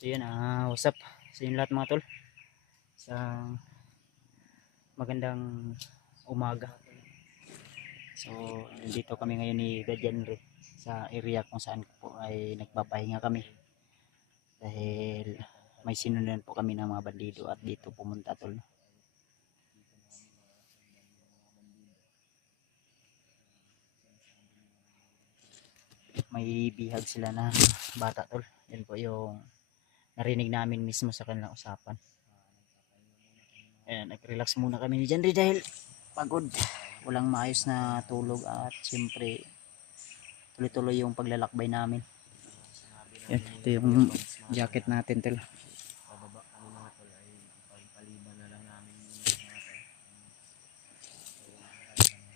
So yan, what's up sa inyo lahat mga tol. Isang magandang umaga. So nandito kami ngayon ni Gadyanre sa area kung saan po ay nagpapahinga kami. Dahil may sinundan po kami ng mga bandido at dito pumunta tol. May bihag sila na bata tol. Yan po yung narinig namin mismo sa kanilang usapan. Ayan, nag-relax muna kami ni Janry dahil pagod. Walang maayos na tulog at siyempre tuloy-tuloy yung paglalakbay namin. Yan, ito yung jacket natin tol.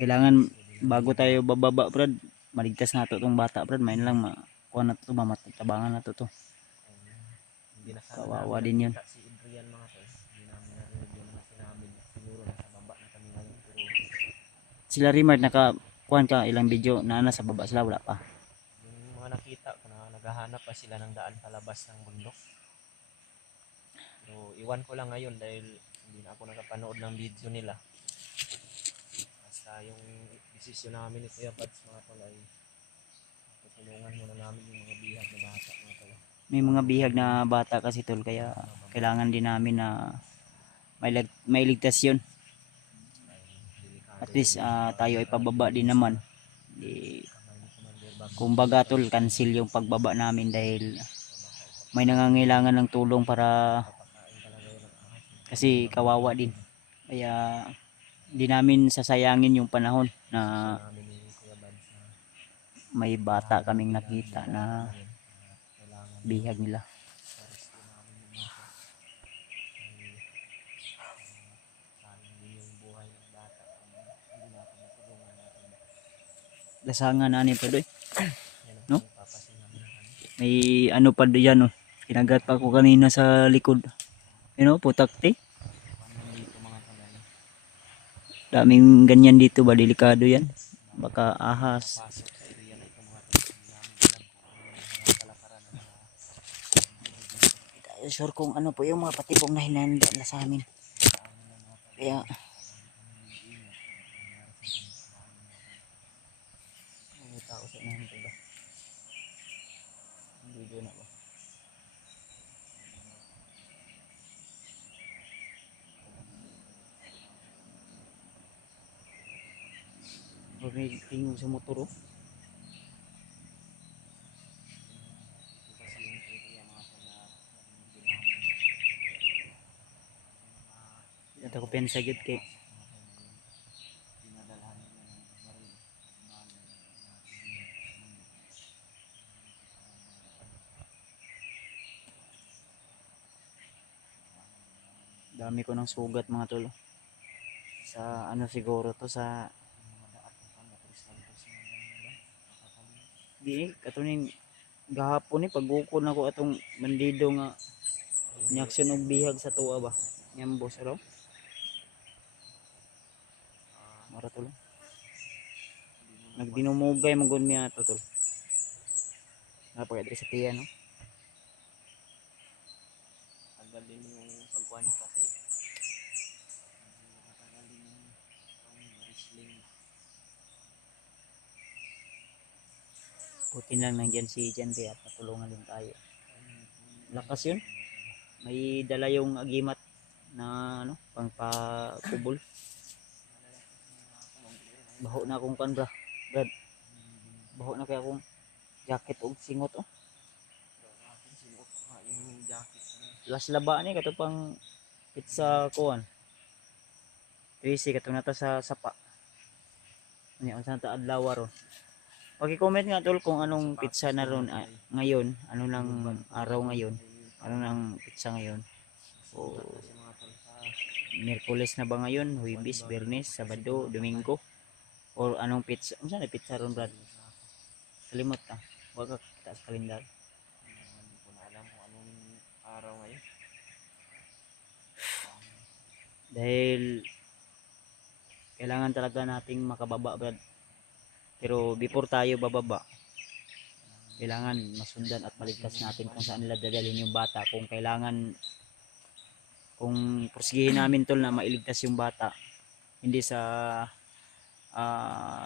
Kailangan bago tayo bababa brad, maligtas na ito itong bata brad. May lang makuha na ito, mamatabangan na ito. Kawawa din yun. Sila Rimard nakakuhan ka ilang video na nasa baba sila, wala pa. Yung mga nakita ko na naghahanap pa sila ng daan palabas ng bundok. Pero iwan ko lang ngayon dahil hindi na ako nakapanood ng video nila. Basta yung desisyon namin ni Kuya Bads mga tol ay tutulungan muna namin yung mga bihag na bata mga tol. May mga bihag na bata kasi tol, kaya kailangan din namin na mailigtas yun. At least tayo ay pababa din naman. Kumbaga tol, cancel yung pagbaba namin dahil may nangangailangan ng tulong para kasi kawawa din. Kaya hindi namin sasayangin yung panahon na may bata kaming nakita na bihag nila. Lasangan na ni Padoy. No? May ano pa diyan, no. Kinagat pa ko kanina sa likod. You know, putakti. Daming ganyan dito ba, delikado yan. Baka ahas. Tayo sure kung ano po yung mga patibong na hinanda na sa amin. Kaya may tao sa inahin ko ba? Video na ba? May tingin sa motor, oh. Ito ko pensa gud kay dami ko ng sugat mga tol. Sa ano siguro to, sa di katuning gahapon ni pagukod nako atong bandido nga niaksyon og bihag sa tuwa ba. Nyambos raw. Mara tol. Nagdinumugay man gud mi ato tol. Napakadiri sa tiyan, no. Tagal din yung pagkuhan kasi. Matagal din yung wrestling. Buti lang nandiyan si Janry at natulungan din tayo. Lakas yun. May dala yung agimat na ano, pangpakubol. Baho na akong kanbra. Brad. Baho na kaya akong jacket og singot, oh. Yung jacket Las laba ni kato pang pizza kuan. Tracy kato na ta sa sapa. Nya unsa ta adlaw ron. Paki-comment nga tol kung anong pizza na ron ngayon, ano nang araw ngayon, ano nang pizza ngayon. O Miyerkules na ba ngayon, Huwebes, Biyernes, Sabado, Domingo, o anong pizza? Unsa na pizza ron brad? Kalimot ta. Wag ka kita sa kalendar. hindi ko na alam kung anong araw ngayon. Dahil kailangan talaga nating makababa brad. Pero before tayo bababa, kailangan masundan at maligtas natin kung saan nila dadalhin yung bata. Kung kailangan, kung porsigihin namin tol na mailigtas yung bata, hindi sa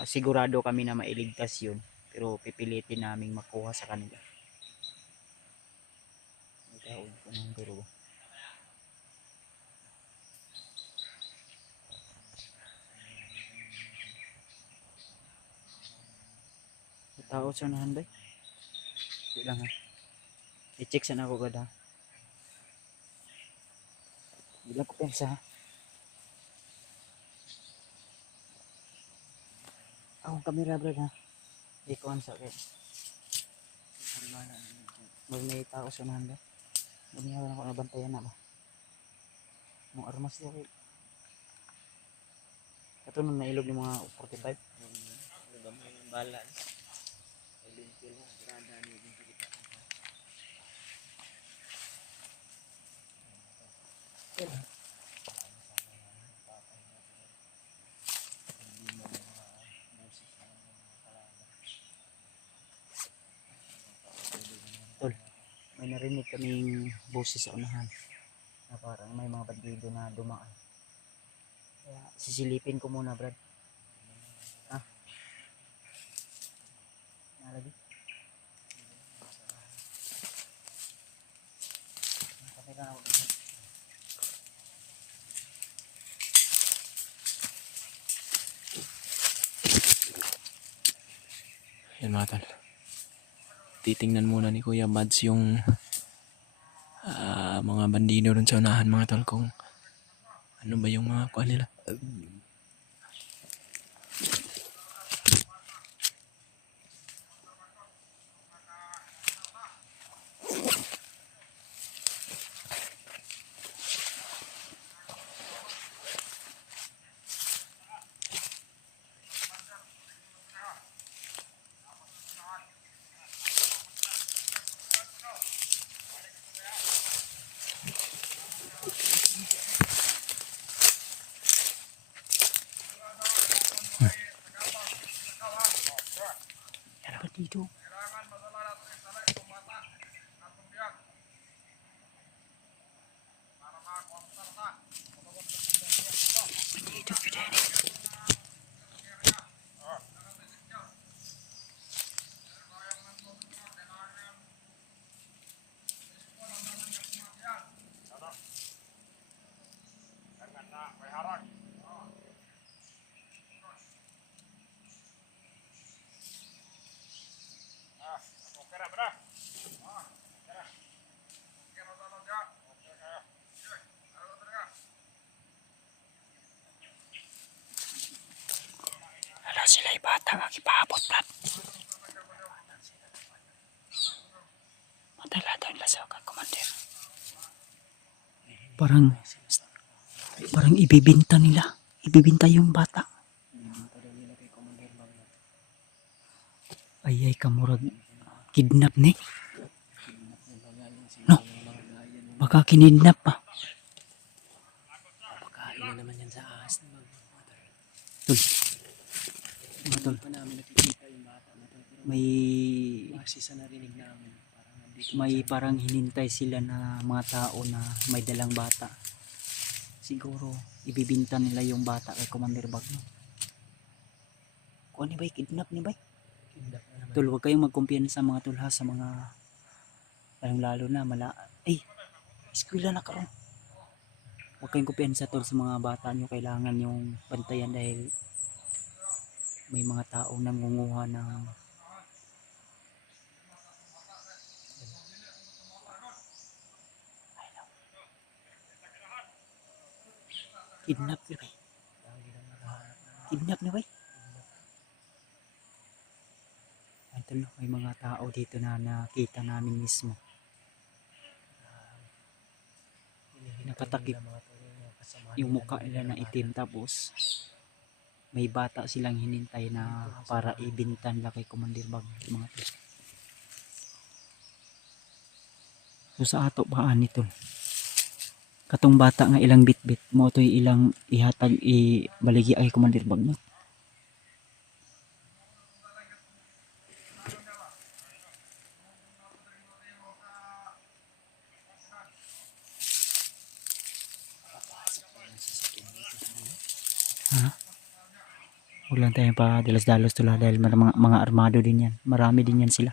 sigurado kami na mailigtas yun, pero pipilitin naming makuha sa kanila. Ikaw ko ng guro. Tao sa unahan ba? Hindi lang ha. I-check sana ako gada. Bilang ko pensa ha. Akong kamera brad ha. Ikuan sa akin. Mag may tao sa unahan ba? Manihawan ako nabantayan na ba? Mga armas niya kay. Ito nung nailog ng mga 45. Gamay ng bala. Ay lintil na. Grada niyo din kita. Tol, may narinig kaming boses sa unahan na parang may mga bandido na dumaan. Kaya sisilipin ko muna brad. Ha? Nalagi? Kamera ako dito. Yan mga tol. Titingnan muna ni Kuya Mads yung mga bandido rin sa unahan mga tol kung ano ba yung mga kuha nila. Yan ang bandido. Bandido Fidel. Ala sila bata nga gipaabot brad. Matala daw nila sa commander. Parang ibibinta nila. Ibibinta yung bata. Ay kamurag kidnap ni. No. Baka kinidnap pa. Pagkain na naman yan sa ahas na Tol. Tol. pa namin nakikita yung bata na tol. May Kasi sa narinig namin parang nandito parang hinintay sila na mga tao na may dalang bata. Siguro ibibinta nila yung bata kay Commander Bagno. Kung ano ba kidnap ni ba? kidnap na naman. Tol, huwag kayong magkumpiyansa mga tol ha, sa mga lalo na eskwela na karon. Huwag kayong kumpiyansa tol sa mga bata nyo, kailangan yung bantayan dahil may mga taong nangunguha ng kidnap ni ba? Kidnap ni ba? Ay tol, may mga tao dito na nakita namin mismo. Nakatakip yung mukha nila na itim, tapos may bata silang hinintay na para ibinta nila kay Commander Bagno mga tol. So sa ato baan nito, katong bata nga ilang bitbit mo to'y ilang ihatag ibaligi ay Commander Bagno. Huwag lang tayong pa dalos-dalos tula dahil mga armado din yan. Marami din yan sila.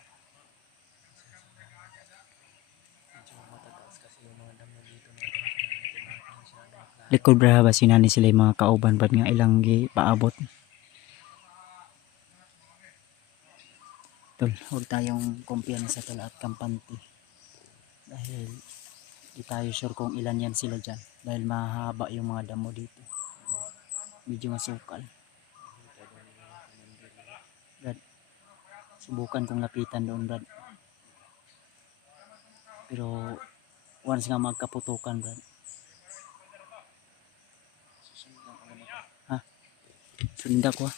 Medyo matataas kasi yung mga damo dito natin. Hindi natin masyadong klaro. Likod bra ba sinani sila yung mga kauban ba't nga ilang paabot. Tol, huwag tayong kumpiyansa tol at kampante. Dahil di tayo sure kung ilan yan sila dyan. Dahil mahaba yung mga damo dito. Medyo masukal. Brad, subukan kong lapitan doon Brad. Pero once nga magkaputukan Brad. Ha? Sundan ko ha.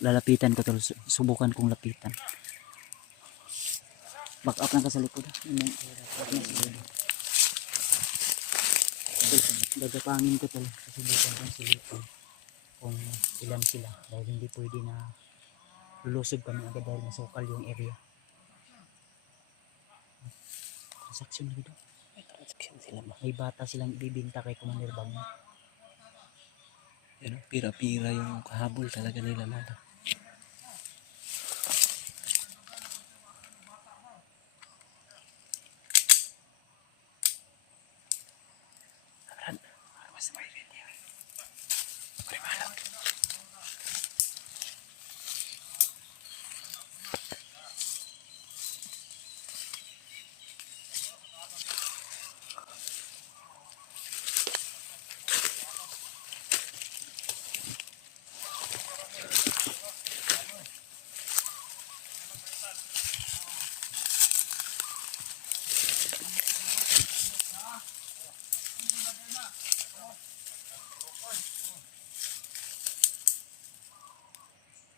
Lalapitan ko tol. Subukan kong lapitan. Back up lang ka sa likod ha. Gagapangin ko tol. Subukan kong silipin kung ilan sila. Dahil hindi pwede na lulusog kami agad dahil masukal yung area. Transaction lagi daw. May transaction sila ba? May bata silang ibibinta kay Commander Bagno. Yan, pira-pira yung kahabol talaga nila mga tol.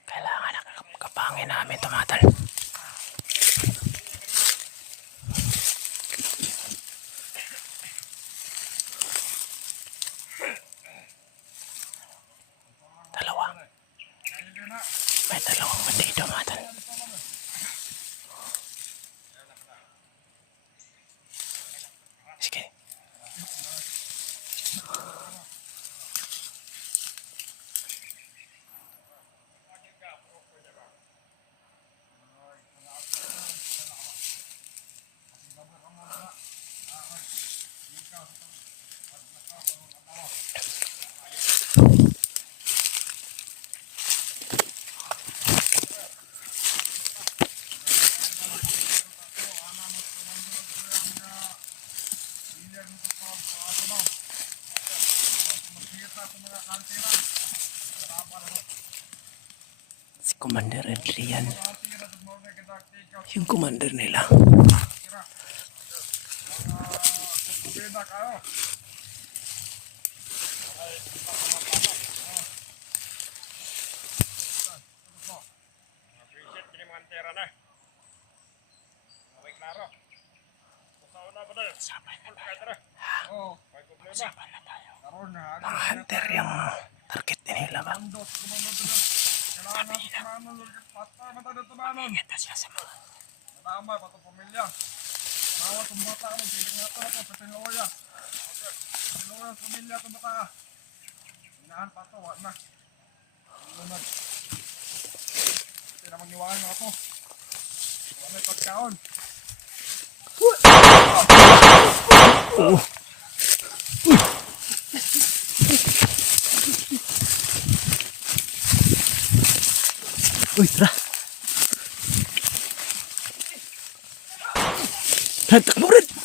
Kailangan na kapangin namin tumatal. Dalawa. May dalawang bandido mga tol. Sige. Si Commander Adrian. Yung commander nila. Usapan na tayo. Mga hunter yung target nila ba? Ingat na sila sa mga. Tama, pato pamilya. Nawa itong bata mo, piling nga ito na ito, sa Piloya. Piloya, pamilya itong bata. Inahan pa ito, wala na. Lunag. Hindi na mag-iwanan ako. Wala na pagkaon. Uy, tara. Tara, takbo rin.